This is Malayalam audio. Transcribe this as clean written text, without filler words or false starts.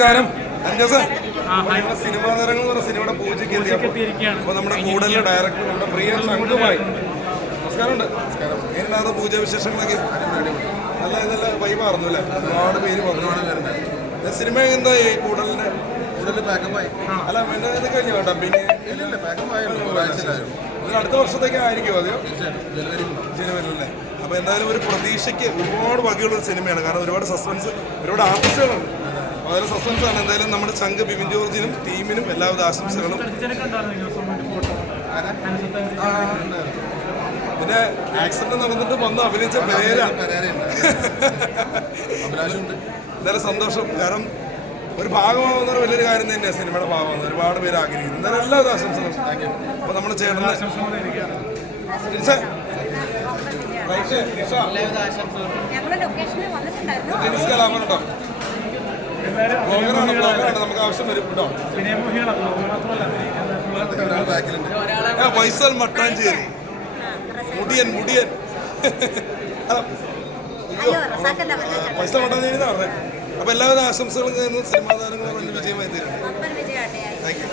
നമസ്കാരം സിനിമാ താരങ്ങൾ എന്ന് പറഞ്ഞ സിനിമയുടെ പൂജയ്ക്ക് അപ്പോൾ നമ്മുടെ കൂടുതൽ ഡയറക്ടർ നമ്മുടെ പ്രിയ സംഘമായി നമസ്കാരമുണ്ട്. എങ്ങനെയാണ് പൂജ വിശേഷങ്ങളൊക്കെ? നല്ല നല്ല വൈബായിരുന്നു അല്ലേ? ഒരുപാട് പേര് പറഞ്ഞു. സിനിമ എന്താ കൂടുതലിന് പാക്കപ്പായി അല്ല ഇത് കഴിഞ്ഞു ഡബിങ് അടുത്ത വർഷത്തേക്ക് ആയിരിക്കും അതെയോ? ജനുവരിയിലല്ലേ? അപ്പോൾ എന്തായാലും ഒരു പ്രതീക്ഷയ്ക്ക് ഒരുപാട് വകയുള്ളൊരു സിനിമയാണ്. കാരണം ഒരുപാട് സസ്പെൻസ്, ഒരുപാട് ആർട്ടിസ്റ്റുകളുണ്ട്. വളരെ സസ്പെൻസ് ആണ്. എന്തായാലും നമ്മുടെ ചങ്ക് ബിബിൻ ജോർജിനും ടീമിനും എല്ലാവിധ ആശംസകളും. പിന്നെ ആക്സിഡന്റ് നടന്നിട്ട് വന്ന് അഭിനയിച്ച എന്തായാലും സന്തോഷം. കാരണം ഒരു ഭാഗമാവുന്ന വലിയൊരു കാര്യം തന്നെയാണ് സിനിമയുടെ ഭാഗമാകുന്നത്. ഒരുപാട് പേര് ആഗ്രഹിക്കുന്നു. എന്തായാലും എല്ലാവിധ ആശംസകളും. അപ്പോൾ നമ്മൾ ചേർന്ന് നമുക്ക് ആവശ്യം വരും കേട്ടോ. വൈസൽ മട്ടാഞ്ചേരി മുടിയൻ വൈസൽ മട്ടാഞ്ചേരി എന്നാ പറഞ്ഞത്. അപ്പൊ എല്ലാവിധ ആശംസകളും സിനിമാ താരങ്ങളും വലിയ വിജയമായി തീരും. Thank you.